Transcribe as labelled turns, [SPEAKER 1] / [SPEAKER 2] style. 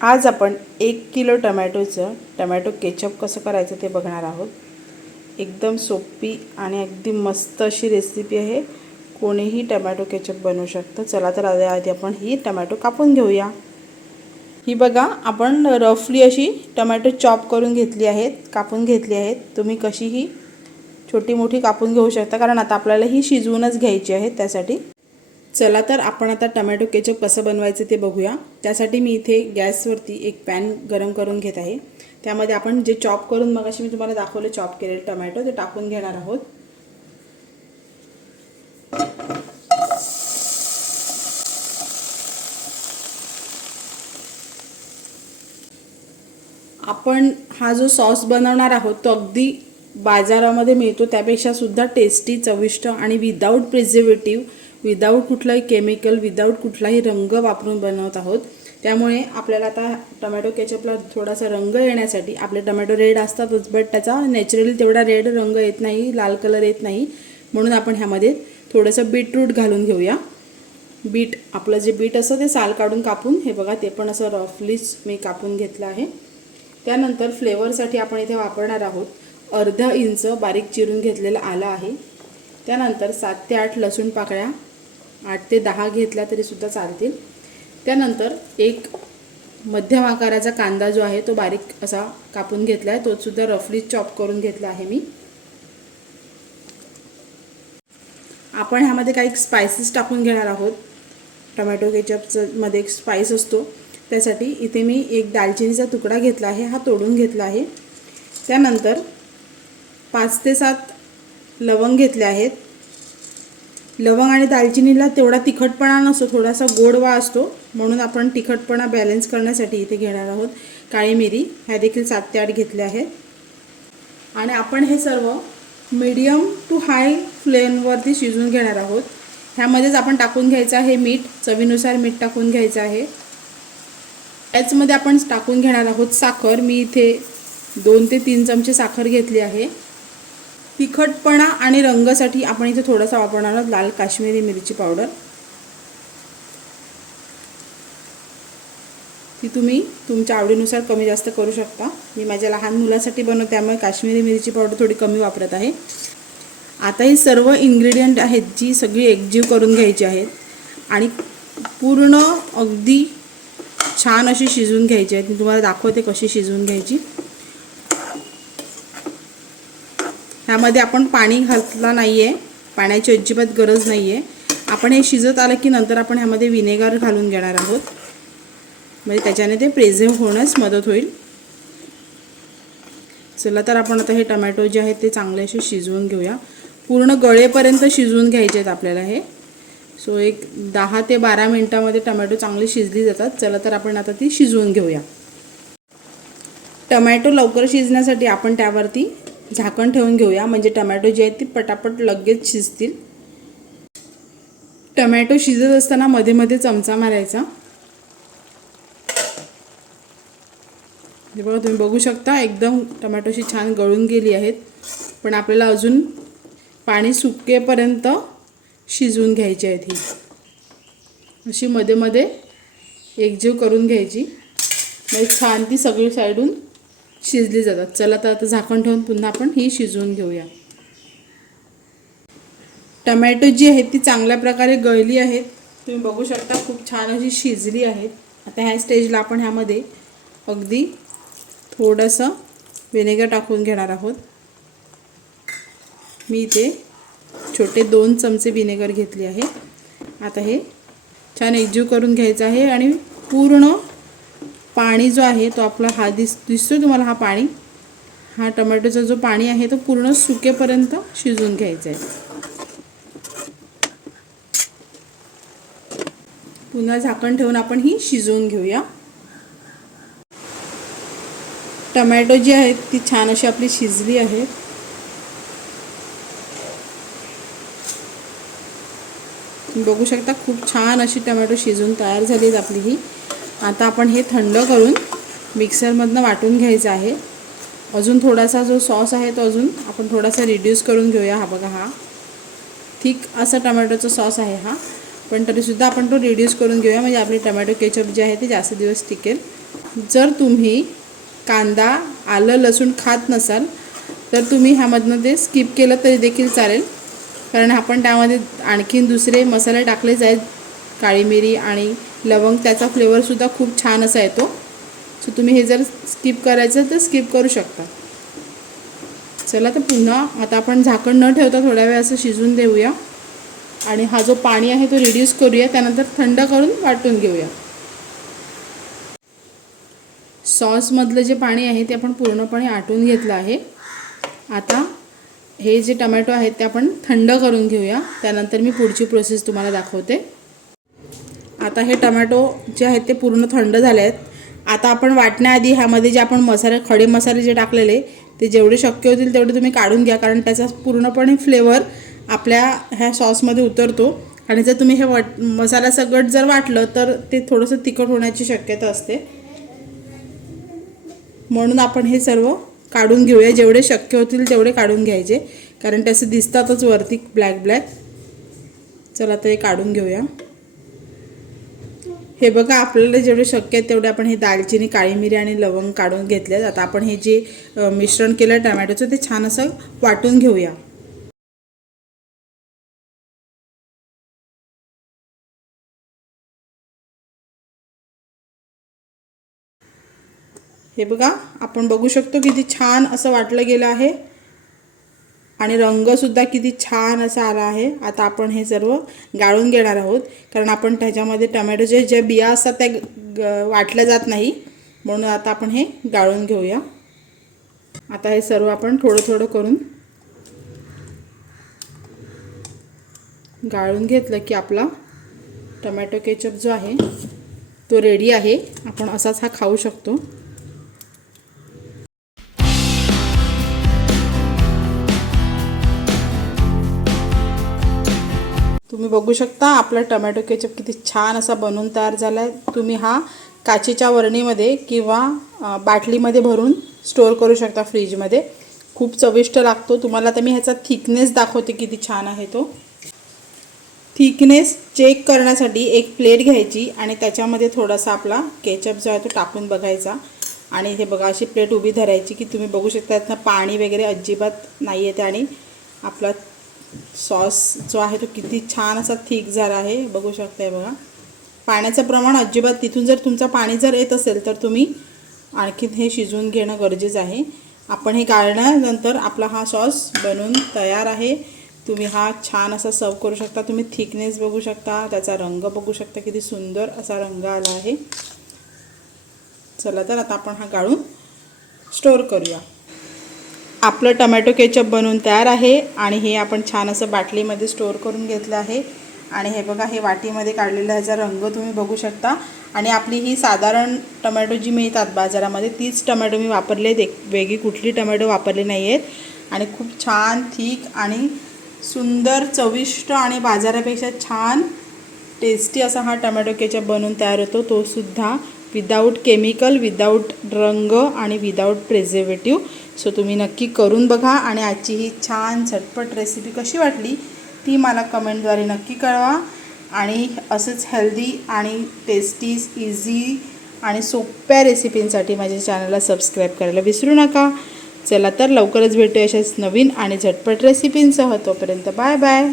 [SPEAKER 1] आज आपण एक किलो टमॅटोचं टमॅटो केचप कसं करायचं ते बघणार आहोत. एकदम सोपी आणि अगदी मस्त अशी रेसिपी आहे. कोणीही टमॅटो केचप बनवू शकतं. चला तर आधी आधी आपण ही टमॅटो कापून घेऊया. ही बघा आपण रफली अशी टमॅटो चॉप करून घेतली आहेत कापून घेतली आहेत. तुम्ही कशीही छोटी मोठी कापून घेऊ शकता कारण आता आपल्याला ही शिजवूनच घ्यायची आहे त्यासाठी चला तर आपण आता टमॅटो केचप कसं बनवायचं ते बघूया. त्यासाठी मी इथे गॅसवरती एक पॅन गरम करून घेत आहे. त्यामध्ये आपण जे चॉप करून मग मी तुम्हाला दाखवलं चॉप केलेलं टमॅटो ते टाकून घेणार आहोत. आपण हा जो सॉस बनवणार आहोत तो अगदी बाजारामध्ये मिळतो. त्यापेक्षा सुद्धा टेस्टी चविष्ट आणि विदाऊट प्रिझर्वेटिव्ह विदाऊट कुठलाही केमिकल विदाऊट कुठलाही रंग वापरून बनवत आहोत. त्यामुळे आपल्याला आता टमॅटो केचपला थोडासा रंग येण्यासाठी आपले टमॅटो रेड असतातच बट त्याचा नॅचरली तेवढा रेड रंग येत नाही लाल कलर येत नाही. म्हणून आपण ह्यामध्ये थोडंसं बीटरूट घालून घेऊया. बीट आपलं जे बीट असतं ते साल काढून कापून हे बघा ते पण असं रफलीच मी कापून घेतलं आहे. त्यानंतर फ्लेवरसाठी आपण इथे वापरणार आहोत अर्धा इंच बारीक चिरून घेतलेलं आलं आहे. त्यानंतर सात ते आठ लसूण पाकळ्या आठ ते दहा घेतल्या तरीसुद्धा चालतील. त्यानंतर एक मध्यम आकाराचा कांदा जो आहे तो बारीक असा कापून घेतला आहे तोसुद्धा रफली चॉप करून घेतला आहे मी. आपण ह्यामध्ये काही स्पायसेस टाकून घेणार आहोत. टमॅटो केचपचं मध्ये एक स्पाइस असतो. त्यासाठी इथे मी एक दालचिनीचा तुकडा घेतला आहे. हा तोडून घेतला आहे. त्यानंतर पाच ते सात लवंग घेतले आहेत. लवंग आणि दालचिनीला तेवढा तिखटपणा नसतो थोडासा गोडवा असतो. म्हणून आपण तिखटपणा बॅलन्स करण्यासाठी इथे घेणार आहोत. काळी मिरी ह्या देखील सात ते आठ घेतल्या आहेत. आणि आपण हे सर्व मीडियम टू हाय फ्लेमवरती शिजून घेणार आहोत. ह्यामध्येच आपण टाकून घ्यायचं आहे मीठ. चवीनुसार मीठ टाकून घ्यायचं आहे. याचमध्ये आपण टाकून घेणार आहोत साखर. मी इथे दोन ते तीन चमचे साखर घेतली आहे. तिखटपणा आणि रंगासाठी आपण इथे थोडासा वापरणार आहोत लाल काश्मीरी मिरची पावडर. ती तुम्ही तुमच्या आवडीनुसार कमी जास्त करू शकता. मी माझ्या लहान मुलासाठी बनवते त्यामुळे काश्मीरी मिरची पावडर थोडी कमी वापरत आहे. आता ही सर्व इन्ग्रेडियंट आहेत जी सगळी एकजीव करून घ्यायची आहेत. आणि पूर्ण अगदी छान अशी शिजवून घ्यायची आहेत. मी तुम्हाला दाखवते कशी शिजवून घ्यायची. ह्यामध्ये आपण पाणी घातला नाही आहे पाण्याची अजिबात गरज नाही आहे आपण हे शिजत आलं की नंतर आपण ह्यामध्ये विनेगर घालून घेणार आहोत. म्हणजे त्याच्याने ते प्रेझेव्ह होण्यास मदत होईल. चला तर आपण आता हे टमॅटो जे आहेत ते चांगले असे शिजवून घेऊया. पूर्ण गळेपर्यंत शिजवून घ्यायचे आहेत आपल्याला हे. सो एक दहा ते बारा मिनटामध्ये टमॅटो चांगले शिजली जातात. चला तर आपण आता ती शिजवून घेऊया. टमॅटो लवकर शिजण्यासाठी आपण त्यावरती झाकण ठेवून घेऊया. म्हणजे टमॅटो जे आहेत ती पटापट लगेच शिजतील. टमॅटो शिजत असताना मध्ये मध्ये चमचा मारायचा. हे बघा तुम्ही बघू शकता एकदम टमॅटोशी छान गळून गेली आहेत. पण आपल्याला अजून पाणी सुकेपर्यंत शिजवून घ्यायची आहेत ही. अशी मध्ये मध्ये एकजीव करून घ्यायची. मग छान ती सगळी साईडून शिजली जातात. चला तर आता झाकण ठेवून पुन्हा आपण ही शिजवून घेऊया. टमॅटो जी आहेत ती चांगल्या प्रकारे गळली आहेत. तुम्ही बघू शकता खूप छान अशी शिजली आहेत. आता ह्या स्टेजला आपण ह्यामध्ये अगदी थोडंसं व्हिनेगर टाकून घेणार आहोत. मी इथे छोटे दोन चमचे व्हिनेगर घेतले आहे. आता हे छान एकजीव करून घ्यायचं आहे आणि पूर्ण पाणी जो आहे तो आपला हा दिस दिसतो तुम्हाला हा पाणी. हा टमॅटोचा जो पाणी आहे तो पूर्ण सुकेपर्यंत शिजून घ्यायचा आहे. पुन्हा झाकण ठेवून आपण ही शिजवून घेऊया. टमॅटो जी आहेत ती छान अशी आपली शिजली आहे. बघू शकता खूप छान अशी टमॅटो शिजून तयार झाली आहेत आपली ही. आता आपण हे थंड करून मिक्सरमधनं वाटून घ्यायचं आहे. अजून थोडासा जो सॉस आहे तो अजून आपण थोडासा रिड्यूस करून घेऊया हा बघा हा. थिक असा टमॅटोचा सॉस आहे हा. पण तरीसुद्धा आपण तो रिड्यूस करून घेऊया. म्हणजे आपले टमॅटो केचप जे आहे ते जास्त दिवस टिकेल. जर तुम्ही कांदा आलं लसूण खात नसाल तर तुम्ही ह्यामधनं ते स्किप केलं तरी देखील चालेल. कारण आपण त्यामध्ये आणखीन दुसरे मसाले टाकलेच आहेत काळी मिरी आणि लवंग त्याचा फ्लेवरसुद्धा खूप छान असा येतो. सो तुम्ही हे जर स्किप करायचं तर स्किप करू शकता. चला तर पुन्हा आता आपण झाकण न ठेवता थोड्या वेळ असं शिजून देऊया. आणि हा जो पाणी आहे तो रिड्यूस करूया त्यानंतर थंड करून वाटून घेऊया. सॉसमधलं जे पाणी आहे ते आपण पूर्णपणे आटून घेतलं आहे. आता हे जे टमॅटो आहेत ते आपण थंड करून घेऊया. त्यानंतर मी पुढची प्रोसेस तुम्हाला दाखवते. आता हे टमॅटो जे आहेत ते पूर्ण थंड झाले आहेत. आता आपण वाटण्याआधी ह्यामध्ये जे आपण मसाले खडे मसाले जे टाकलेले ते जेवढे शक्य होतील तेवढे तुम्ही काढून घ्या कारण त्याचा पूर्णपणे फ्लेवर आपल्या ह्या सॉसमध्ये उतरतो. आणि जर तुम्ही हे वाट मसाला सगट जर वाटलं तर ते थोडंसं तिखट होण्याची शक्यता असते. म्हणून आपण हे सर्व काढून घेऊया. जेवढे शक्य होतील तेवढे काढून घ्यायचे कारण ते असे दिसतातच वरती ब्लॅक ब्लॅक चला तर हे काढून घेऊया. हे बघा आपल्याला जेवढे शक्य आहे तेवढे आपण हे दालचिनी काळी मिरी आणि लवंग काढून घेतल्या आता आपण हे जे मिश्रण केलं टमॅटोचं ते छान असं वाटून घेऊया. हे बघा आपण बघू शकतो किती छान असं वाटलं गेलं आहे. आणि रंगसुद्धा किती छान असा आला आहे. आता आपण हे सर्व गाळून घेणार आहोत. कारण आपण त्याच्यामध्ये टमॅटोचे ज्या बिया असतात त्या ग- वाटल्या जात नाही. म्हणून आता आपण हे गाळून घेऊया. आता हे सर्व आपण थोडं थोडं करून गाळून घेतलं की आपला टमॅटो केचप जो आहे तो रेडी आहे. आपण असाच हा खाऊ शकतो. तुम्ही बघू शकता आपला टमॅटो केचप किती छान असा बनवून तयार झाला आहे तुम्ही हा काचेच्या वरणीमध्ये किंवा बाटलीमध्ये भरून स्टोअर करू शकता फ्रीजमध्ये खूप चविष्ट लागतो. तुम्हाला तर मी ह्याचा थिकनेस दाखवते किती छान आहे तो. थिकनेस चेक करण्यासाठी एक प्लेट घ्यायची आणि त्याच्यामध्ये थोडासा आपला केचप जो आहे तो टाकून बघायचा. आणि हे बघा अशी प्लेट उभी धरायची की तुम्ही बघू शकता त्यातनं पाणी वगैरे अजिबात नाही येते आणि आपला सॉस जो आहे तो किती छान असा थिक झाला आहे बघू शकताय बघा. पाण्याचं प्रमाण अजिबात तिथून जर तुमचं पाणी जर येत असेल तर तुम्ही आणखीन हे शिजवून घेणं गरजेचं आहे. आपण हे गाळल्यानंतर आपला हा सॉस बनवून तयार आहे. तुम्ही हा छान असा सर्व करू शकता. तुम्ही थिकनेस बघू शकता त्याचा रंग बघू शकता किती सुंदर असा रंग आला आहे. चला तर आता आपण हा गाळून स्टोअर करूया. आपलं टमॅटो केचप बनवून तयार आहे आणि हे आपण छान असं बाटलीमध्ये स्टोअर करून घेतलं आहे. आणि हे बघा हे वाटीमध्ये काढलेला ह्याचा रंग तुम्ही बघू शकता. आणि आपली ही साधारण टमॅटो जी मिळतात बाजारामध्ये तीच टमॅटो मी वापरले. आहेत वेगळी कुठली टमॅटो वापरले नाही आहेत आणि खूप छान थिक आणि सुंदर चविष्ट आणि बाजारापेक्षा छान टेस्टी असा हा टमॅटो केचप बनवून तयार होतो. तो सुद्धा विदाऊट केमिकल विदाऊट रंग आणि विदाऊट प्रेझर्वेटिव्ह. सो तुम्ही नक्की करून बघा आणि आजची ही छान झटपट रेसिपी कशी वाटली ती मला कमेंटद्वारे नक्की कळवा. आणि असंच हेल्दी आणि टेस्टीज इझी आणि सोप्या रेसिपींसाठी माझ्या चॅनलला सबस्क्राईब करायला विसरू नका. चला तर लवकरच भेटू अशाच नवीन आणि झटपट रेसिपींसह तोपर्यंत बाय बाय